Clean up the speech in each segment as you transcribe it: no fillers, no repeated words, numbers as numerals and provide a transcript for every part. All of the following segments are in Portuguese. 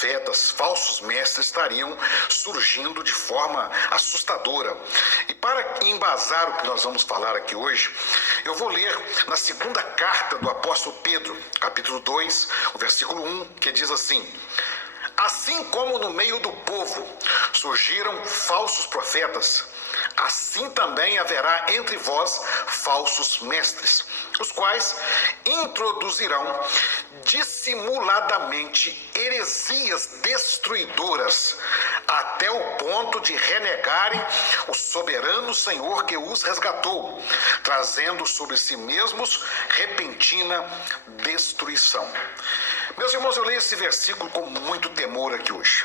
profetas, falsos mestres estariam surgindo de forma assustadora. E para embasar o que nós vamos falar aqui hoje, eu vou ler na segunda carta do apóstolo Pedro, capítulo 2, o versículo 1, que diz assim: assim como no meio do povo surgiram falsos profetas, assim também haverá entre vós falsos mestres, os quais introduzirão dissimuladamente heresias destruidoras, até o ponto de renegarem o soberano Senhor que os resgatou, trazendo sobre si mesmos repentina destruição. Meus irmãos, eu leio esse versículo com muito temor aqui hoje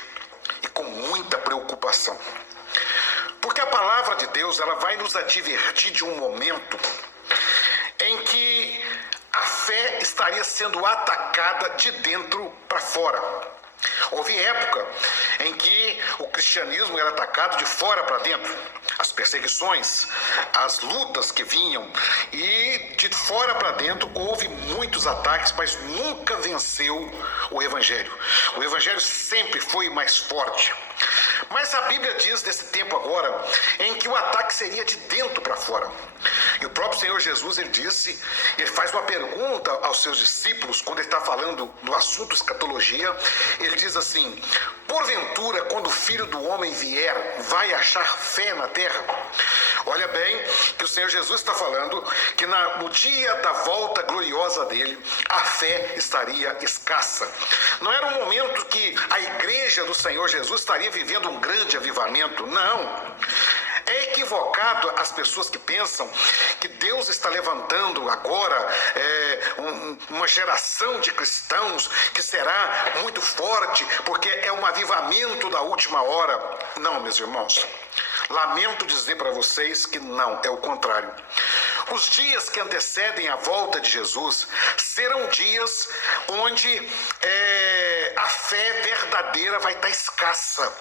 e com muita preocupação. Porque a palavra de Deus, ela vai nos advertir de um momento em que a fé estaria sendo atacada de dentro para fora. Houve época em que o cristianismo era atacado de fora para dentro. As perseguições, as lutas que vinham, e de fora para dentro houve muitos ataques, mas nunca venceu o Evangelho. O Evangelho sempre foi mais forte. Mas a Bíblia diz desse tempo agora em que o ataque seria de dentro para fora. E o próprio Senhor Jesus, ele faz uma pergunta aos seus discípulos, quando ele está falando do assunto escatologia. Ele diz assim: porventura, quando o Filho do Homem vier, vai achar fé na terra? Olha bem que o Senhor Jesus está falando que no dia da volta gloriosa dele, a fé estaria escassa. Não era um momento que a igreja do Senhor Jesus estaria vivendo um grande avivamento, não. É equivocado as pessoas que pensam que Deus está levantando agora uma geração de cristãos que será muito forte, porque é um avivamento da última hora. Não, meus irmãos. Lamento dizer para vocês que não, é o contrário. Os dias que antecedem a volta de Jesus serão dias onde a fé verdadeira vai estar escassa,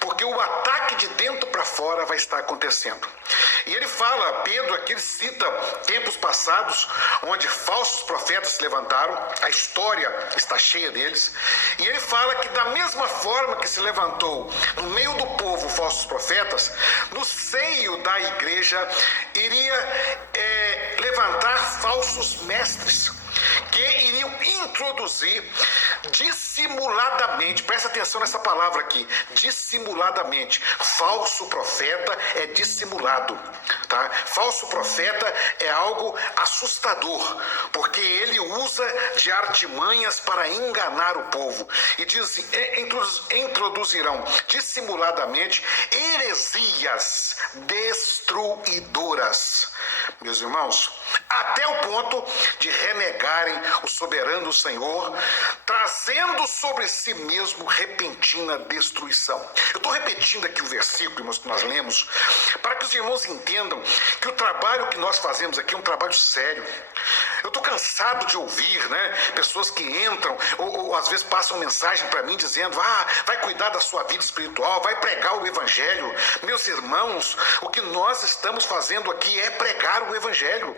porque o ataque de dentro para fora vai estar acontecendo. E ele fala, Pedro aqui, ele cita tempos passados onde falsos profetas se levantaram, a história está cheia deles, e ele fala que da mesma forma que se levantou no meio do povo falsos profetas, no seio da igreja iria levantar falsos mestres que iriam introduzir dissimuladamente, presta atenção nessa palavra aqui, dissimuladamente. Falso profeta é dissimulado, tá? Falso profeta é algo assustador, porque ele usa de artimanhas para enganar o povo. E diz, introduzirão dissimuladamente heresias destruidoras. Meus irmãos, até o ponto de renegarem o soberano Senhor, trazendo sobre si mesmo repentina destruição. Eu estou repetindo aqui o versículo, irmãos, que nós lemos, para que os irmãos entendam que o trabalho que nós fazemos aqui é um trabalho sério. Eu estou cansado de ouvir, pessoas que entram ou às vezes passam mensagem para mim dizendo: vai cuidar da sua vida espiritual, vai pregar o Evangelho. Meus irmãos, o que nós estamos fazendo aqui é pregar o Evangelho.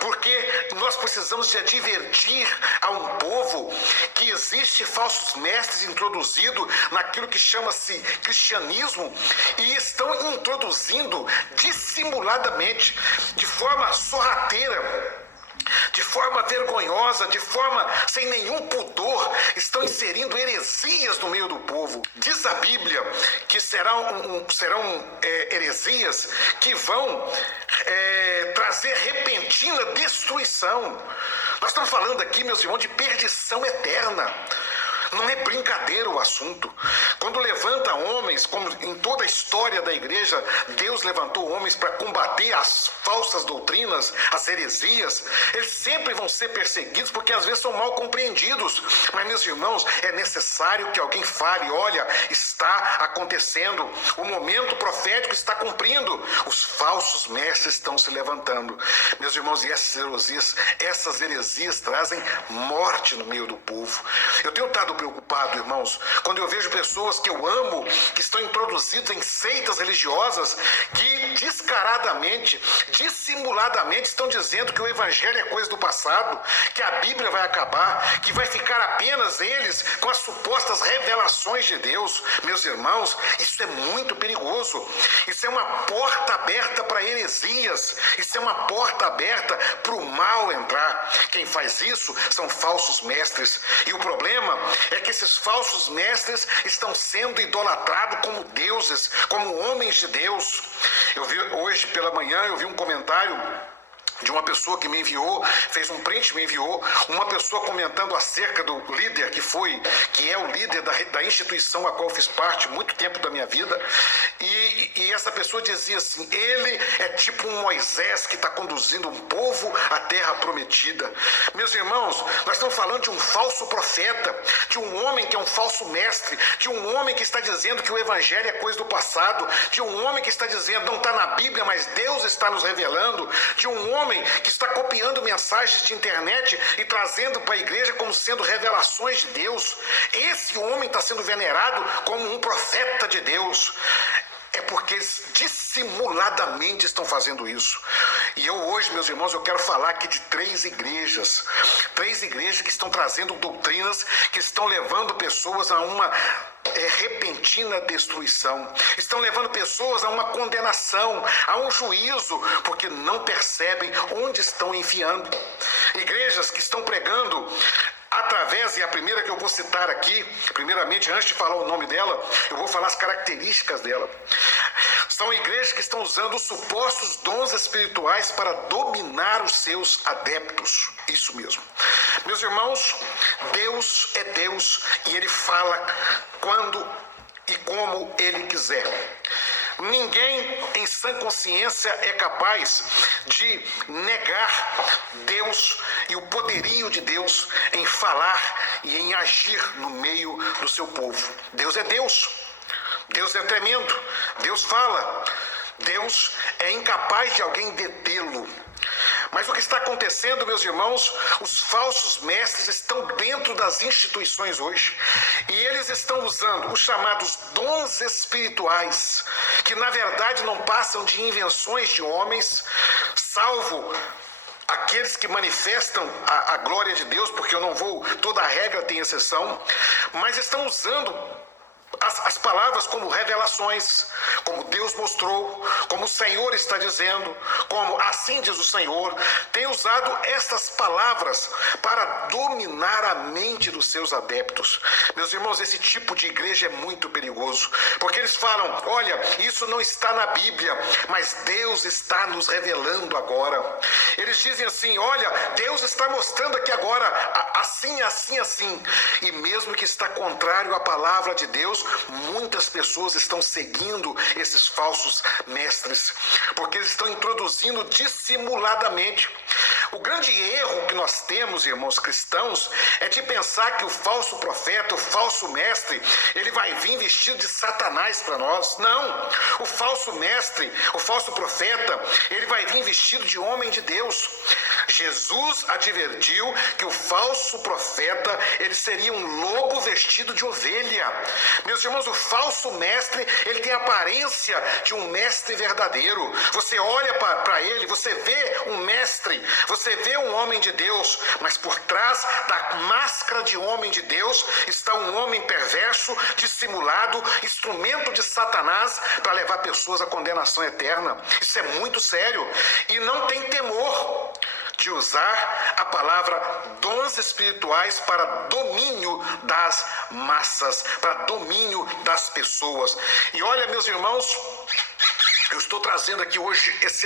Porque nós precisamos de advertir a um povo que existe falsos mestres introduzidos naquilo que chama-se cristianismo, e estão introduzindo dissimuladamente, de forma sorrateira, de forma vergonhosa, de forma sem nenhum pudor, estão inserindo heresias no meio do povo. Diz a Bíblia que serão heresias que vão trazer repentina destruição. Nós estamos falando aqui, meus irmãos, de perdição eterna. Não é brincadeira o assunto. Quando levanta homens, como em toda a história da igreja, Deus levantou homens para combater as falsas doutrinas, as heresias. Eles sempre vão ser perseguidos porque às vezes são mal compreendidos. Mas, meus irmãos, é necessário que alguém fale: olha, está acontecendo, o momento profético está cumprindo, os falsos mestres estão se levantando. Meus irmãos, e essas heresias trazem morte no meio do povo. Eu tenho estado ficado preocupado, irmãos, quando eu vejo pessoas que eu amo, que estão introduzidas em seitas religiosas, que descaradamente, dissimuladamente estão dizendo que o evangelho é coisa do passado, que a Bíblia vai acabar, que vai ficar apenas eles com as supostas revelações de Deus. Meus irmãos, isso é muito perigoso. Isso é uma porta aberta para heresias. Isso é uma porta aberta para o mal entrar. Quem faz isso são falsos mestres. E o problema é que esses falsos mestres estão sendo idolatrados como deuses, como homens de Deus. Eu vi hoje pela manhã, eu vi um comentário de uma pessoa que me enviou, fez um print, me enviou, uma pessoa comentando acerca do líder que é o líder da instituição a qual eu fiz parte muito tempo da minha vida, e essa pessoa dizia assim: ele é tipo um Moisés que está conduzindo um povo à terra prometida. Meus irmãos, nós estamos falando de um falso profeta, de um homem que é um falso mestre, de um homem que está dizendo que o evangelho é coisa do passado, de um homem que está dizendo não está na Bíblia, mas Deus está nos revelando, de um homem que está copiando mensagens de internet e trazendo para a igreja como sendo revelações de Deus. Esse homem está sendo venerado como um profeta de Deus. É porque eles dissimuladamente estão fazendo isso. E eu hoje, meus irmãos, eu quero falar aqui de três igrejas que estão trazendo doutrinas que estão levando pessoas a uma repentina destruição. Estão levando pessoas a uma condenação, a um juízo, porque não percebem onde estão enfiando. Igrejas que estão pregando através, e a primeira que eu vou citar aqui, primeiramente, antes de falar o nome dela, eu vou falar as características dela. São igrejas que estão usando os supostos dons espirituais para dominar os seus adeptos. Isso mesmo. Meus irmãos, Deus é Deus e Ele fala quando e como Ele quiser. Ninguém em sã consciência é capaz de negar Deus e o poderio de Deus em falar e em agir no meio do seu povo. Deus é Deus. Deus é tremendo. Deus fala. Deus é incapaz de alguém detê-lo. Mas o que está acontecendo, meus irmãos, os falsos mestres estão dentro das instituições hoje e eles estão usando os chamados dons espirituais, que na verdade não passam de invenções de homens, salvo aqueles que manifestam a glória de Deus, porque eu não vou, toda a regra tem exceção, mas estão usando as palavras como revelações, como Deus mostrou, como o Senhor está dizendo, como assim diz o Senhor. Tem usado estas palavras para dominar a mente dos seus adeptos. Meus irmãos, esse tipo de igreja é muito perigoso, porque eles falam: olha, isso não está na Bíblia, mas Deus está nos revelando agora. Eles dizem assim: olha, Deus está mostrando aqui agora, assim, assim, assim. E mesmo que está contrário à palavra de Deus, muitas pessoas estão seguindo esses falsos mestres, porque eles estão introduzindo dissimuladamente. O grande erro que nós temos, irmãos cristãos, é de pensar que o falso profeta, o falso mestre, ele vai vir vestido de Satanás para nós. Não, o falso mestre, o falso profeta, ele vai vir vestido de homem de Deus. Jesus advertiu que o falso profeta, ele seria um lobo vestido de ovelha. Meus irmãos, o falso mestre, ele tem a aparência de um mestre verdadeiro. Você olha para ele, você vê um mestre, você vê um homem de Deus, mas por trás da máscara de homem de Deus está um homem perverso, dissimulado, instrumento de Satanás para levar pessoas à condenação eterna. Isso é muito sério e não tem temor de usar a palavra dons espirituais para domínio das massas, para domínio das pessoas. E olha, meus irmãos, eu estou trazendo aqui hoje esse